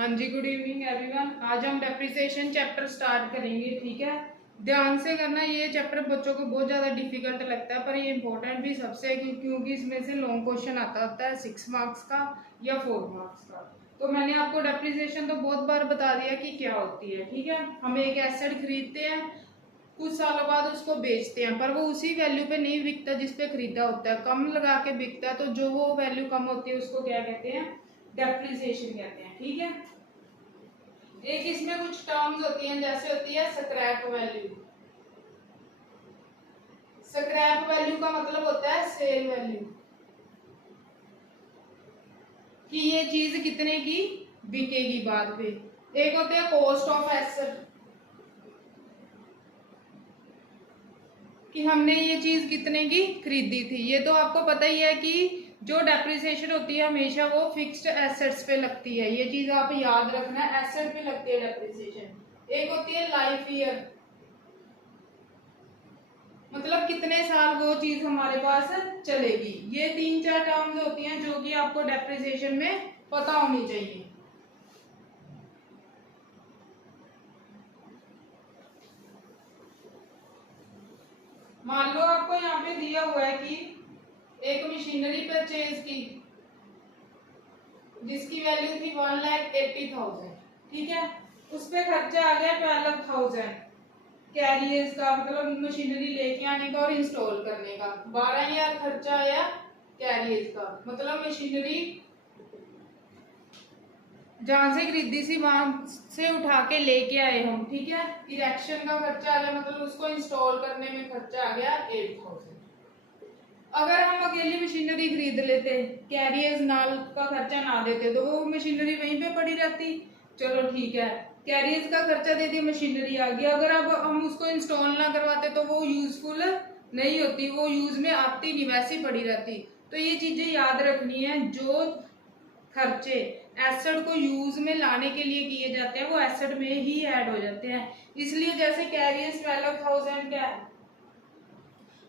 हाँ जी, good evening everyone. आज हम डेप्रिसिएशन चैप्टर स्टार्ट करेंगे। ठीक है, ध्यान से करना। ये चैप्टर बच्चों को बहुत ज़्यादा डिफिकल्ट लगता है, पर ये इंपॉर्टेंट भी सबसे है क्योंकि इसमें से लॉन्ग क्वेश्चन आता होता है 6 मार्क्स का या 4 मार्क्स का। तो मैंने आपको डेप्रिसिएशन तो बहुत बार बता दिया कि क्या होती है। ठीक है, हम एक एसेट खरीदते हैं, कुछ सालों बाद उसको बेचते हैं, पर वो उसी वैल्यू पे नहीं बिकता जिस पे खरीदा होता है, कम लगा के बिकता है। तो जो वो वैल्यू कम होती है उसको क्या कहते हैं? डेप्रिसिएशन कहते हैं। ठीक है, एक इसमें कुछ टर्म्स होती हैं, जैसे होती है स्क्रैप वैल्यू। स्क्रैप वैल्यू का मतलब होता है सेल वैल्यू, कि ये चीज कितने की बिकेगी बाद पे। एक होते हैं कॉस्ट ऑफ एसेट, कि हमने ये चीज कितने की खरीदी थी। ये तो आपको पता ही है कि जो डेप्रिसिएशन होती है हमेशा वो फिक्स्ड एसेट्स पे लगती है। ये चीज आप याद रखना, एसेट पे लगती है डेप्रिसिएशन। एक होती है लाइफ ईयर, मतलब कितने साल वो चीज हमारे पास चलेगी। ये 3-4 टर्म्स होती हैं जो कि आपको डेप्रिसिएशन में पता होनी चाहिए। मान लो आपको यहाँ पे दिया हुआ है कि एक मशीनरी परचेज की जिसकी वैल्यू थी 1,80,000। ठीक है, उस पे खर्चा आ गया 12,000 कैरियर्स का, मतलब मशीनरी लेके आने का और इंस्टॉल करने का। 12,000 खर्चा आया कैरियर्स का, मतलब मशीनरी जहां से खरीदी थी वहां से उठा के लेके आए हम। ठीक है, इरेक्शन का खर्चा आ गया, मतलब उसको इंस्टॉल करने में खर्चा आ गया 8,000। अगर हम अकेली मशीनरी खरीद लेते, कैरियर्स नाल का खर्चा ना देते, तो वो मशीनरी वहीं पे पड़ी रहती। चलो ठीक है, कैरियर्स का खर्चा दे दिया, मशीनरी आ गई। अगर अब हम उसको इंस्टॉल ना करवाते तो वो यूजफुल नहीं होती, वो यूज में आती नहीं, वैसी पड़ी रहती। तो ये चीजें याद रखनी है, जो खर्चे एसेट को यूज में लाने के लिए किए जाते हैं वो एसेट में ही ऐड हो जाते हैं। इसलिए जैसे कैरियर्स 12,000 क्या है,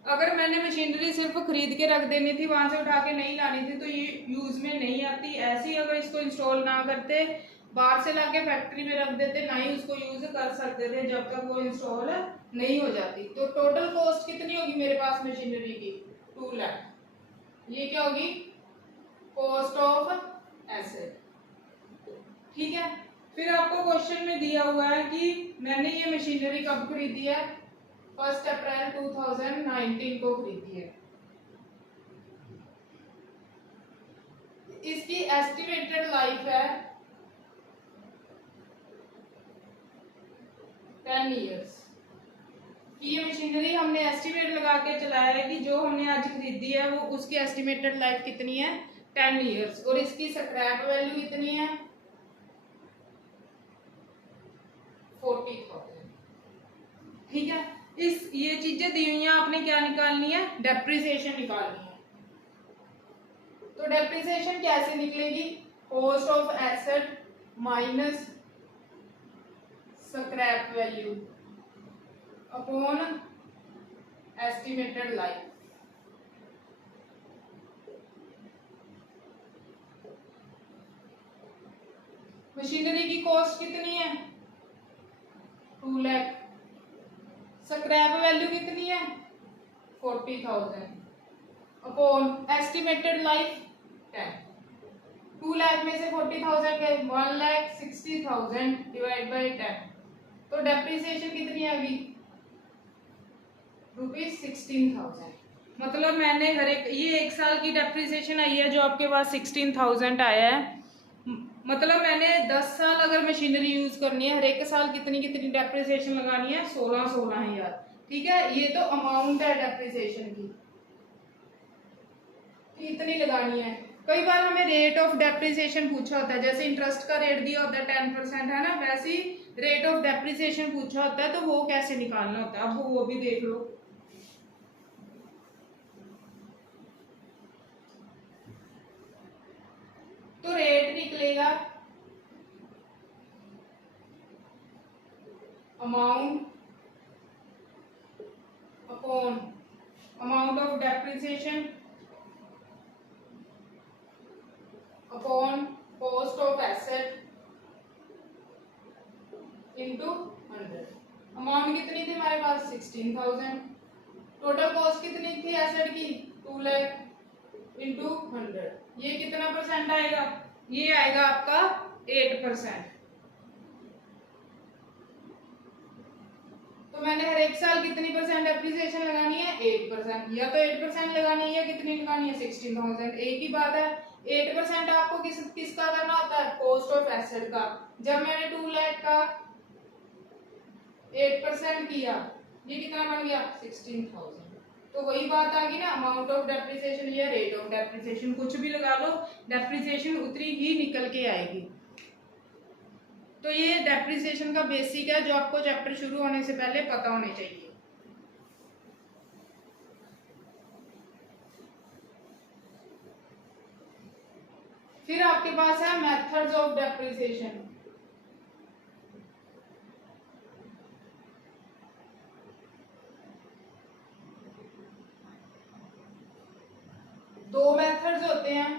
अगर मैंने मशीनरी सिर्फ खरीद के रख देनी थी, वहां से उठा के नहीं लानी थी, तो ये यूज में नहीं आती। ऐसे ही अगर इसको इंस्टॉल ना करते, बाहर से लाके फैक्ट्री में रख देते, ना ही उसको यूज कर सकते थे जब तक वो इंस्टॉल नहीं हो जाती। तो टोटल कॉस्ट कितनी होगी मेरे पास मशीनरी की? 2 लाख। ये क्या होगी? Cost of asset. ठीक है, फिर आपको क्वेश्चन में दिया हुआ है कि मैंने ये मशीनरी कब खरीदी है? 1 अप्रैल 2019 को खरीदी है। इसकी एस्टिमेटेड लाइफ है 10 इयर्स। कि ये मशीनरी हमने एस्टिमेट लगा के चलाया है कि जो हमने आज खरीदी है वो उसकी एस्टिमेटेड लाइफ कितनी है? 10 इयर्स। और इसकी स्क्रैप वैल्यू कितनी है? 40,000। ठीक है, ये चीजें दी हुई हैं, आपने क्या निकालनी है? डेप्रिसिएशन निकालनी है। तो डेप्रिसिएशन कैसे निकलेगी? Cost of asset minus scrap value upon estimated life. Machinery की कॉस्ट कितनी है? 2 लाख। स्क्रैप वैल्यू कितनी है? 40,000 अपॉन एस्टिमेटेड लाइफ 10। 2 लाख में से 40,000 गए, 1,60,000 डिवाइड बाई 10। तो डेप्रिसिएशन कितनी आ गई? ₹16,000। मतलब मैंने हर एक, ये 1 साल की डेप्रिसिएशन आई है जो आपके पास 16,000 आया है। मतलब मैंने 10 साल अगर मशीनरी यूज करनी है, हर एक साल कितनी कितनी डेप्रिसिएशन लगानी है? 16,000। ठीक है, ये तो अमाउंट है डेप्रिसिएशन की, इतनी लगानी है। कई बार हमें रेट ऑफ डेप्रिसिएशन पूछा होता है, जैसे इंटरेस्ट का रेट दिया होता है 10% है ना, वैसे ही रेट ऑफ डेप्रिसिएशन पूछा होता है, तो वो कैसे निकालना होता है अब वो भी देख लो। तो रेट निकलेगा amount upon amount of depreciation upon cost of asset था 16,000। टोटल कॉस्ट कितनी थी एसेट की 2 लाख इंटू 100, ये कितना परसेंट आएगा, ये आएगा आपका 8%। तो मैंने हर एक साल कितनी परसेंट डेप्रिसिएशन लगानी है 8%, या तो 8% लगानी है या कितनी लगानी है 16,000, एक ही बात है। 8% आपको किसका करना होता है, कॉस्ट ऑफ एसेट का। जब मैंने 2 लाख का 8% किया, ये कितना बन गया 16,000। तो वही बात आ गई ना, अमाउंट ऑफ डेप्रिसिएशन या रेट ऑफ डेप्रिसिएशन, कुछ भी लगा लो, डेप्रिसिएशन उतनी ही निकल के आएगी। तो ये डेप्रिसिएशन का बेसिक है जो आपको चैप्टर शुरू होने से पहले पता होने चाहिए। फिर आपके पास है मेथड्स ऑफ डेप्रिसिएशन। दो मेथड्स होते हैं,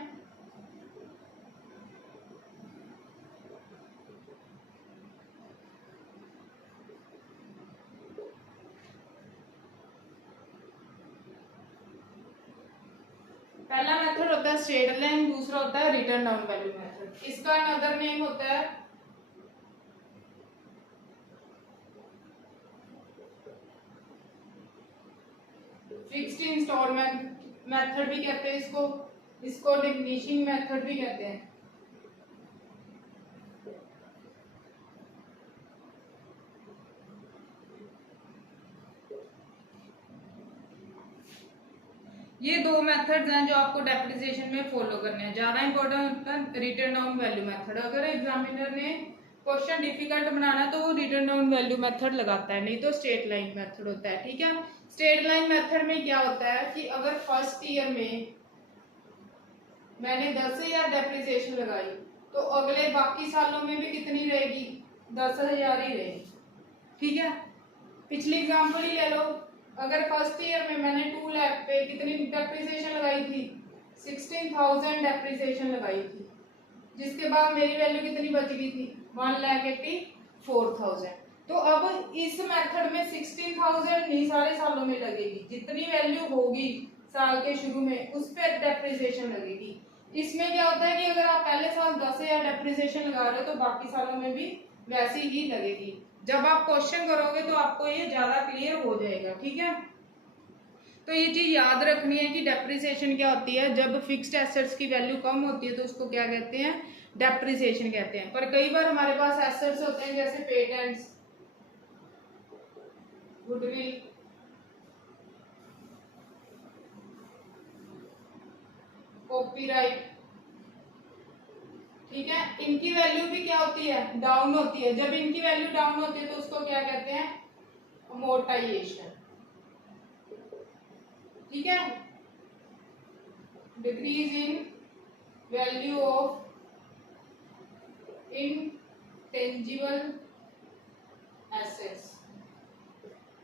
पहला मेथड होता है स्ट्रेट लाइन, दूसरा होता है रिटर्न डाउन वैल्यू मेथड। इसका अनदर नेम होता है फिक्स्ड इंस्टॉलमेंट मेथड भी कहते हैं इसको डिमिनिशिंग मेथड भी कहते हैं। ये दो मेथड्स हैं जो आपको डेप्रिसिएशन में फॉलो करने हैं। ज्यादा इंपॉर्टेंट होता है रिटर्न डाउन वैल्यू मेथड। अगर एग्जामिनर ने क्वेश्चन डिफिकल्ट बनाना तो वो रिटर्न डाउन वैल्यू मेथड लगाता है, नहीं तो स्ट्रेट लाइन मेथड होता है। ठीक है, स्ट्रेट लाइन मेथड में क्या होता है कि अगर फर्स्ट ईयर में मैंने 10,000 डेप्रिसिएशन लगाई तो अगले बाकी सालों में भी कितनी रहेगी 10,000 ही रहेगी। ठीक है, पिछली एग्जाम्पल ही ले लो, अगर फर्स्ट ईयर में मैंने 2 लाख पे कितनी डेप्रिसिएशन लगाई थी 16,000 डेप्रिसिएशन लगाई थी, जिसके बाद मेरी वैल्यू कितनी बच गई थी 1,84,000। तो अब इस मेथड में 16,000 नहीं सारे सालों में लगेगी, जितनी वैल्यू होगी साल के शुरू में उस पर डेप्रिसिएशन लगेगी। इसमें क्या होता है कि अगर आप पहले साल 10,000 डेप्रिसिएशन लगा रहे हो तो बाकी सालों में भी वैसी ही लगेगी। जब आप क्वेश्चन करोगे तो आपको ये ज्यादा क्लियर हो जाएगा। ठीक है, तो ये चीज याद रखनी है कि डेप्रिसिएशन क्या होती है। जब फिक्स्ड एसेट्स की वैल्यू कम होती है तो उसको क्या कहते हैं, डेप्रिसिएशन कहते हैं। पर कई बार हमारे पास एसेट्स होते हैं जैसे पेटेंट्स, गुडविल, कॉपीराइट, ठीक है, इनकी वैल्यू भी क्या होती है डाउन होती है। जब इनकी वैल्यू डाउन होती है तो उसको क्या कहते हैं अमोर्टाइजेशन। ठीक है, decrease in value of intangible assets.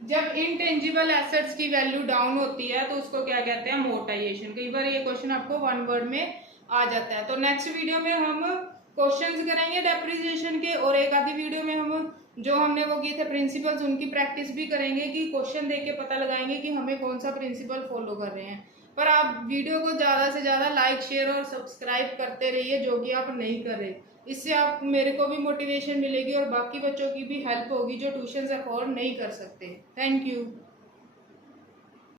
जब इनटेंजिबल एसेट्स की वैल्यू डाउन होती है तो उसको क्या कहते हैं अमोर्टाइजेशन। कई बार ये क्वेश्चन आपको वन वर्ड में आ जाता है। तो नेक्स्ट वीडियो में हम क्वेश्चंस करेंगे डेप्रिसिएशन के, और एक आधी वीडियो में हम जो हमने वो किए थे प्रिंसिपल्स उनकी प्रैक्टिस भी करेंगे कि क्वेश्चन देख के पता लगाएंगे कि हमें कौन सा प्रिंसिपल फॉलो कर रहे हैं। पर आप वीडियो को ज़्यादा से ज़्यादा लाइक शेयर और सब्सक्राइब करते रहिए, जो कि आप नहीं कर रहे। इससे आप मेरे को भी मोटिवेशन मिलेगी और बाकी बच्चों की भी हेल्प होगी जो ट्यूशन अफोर्ड नहीं कर सकते। Thank you.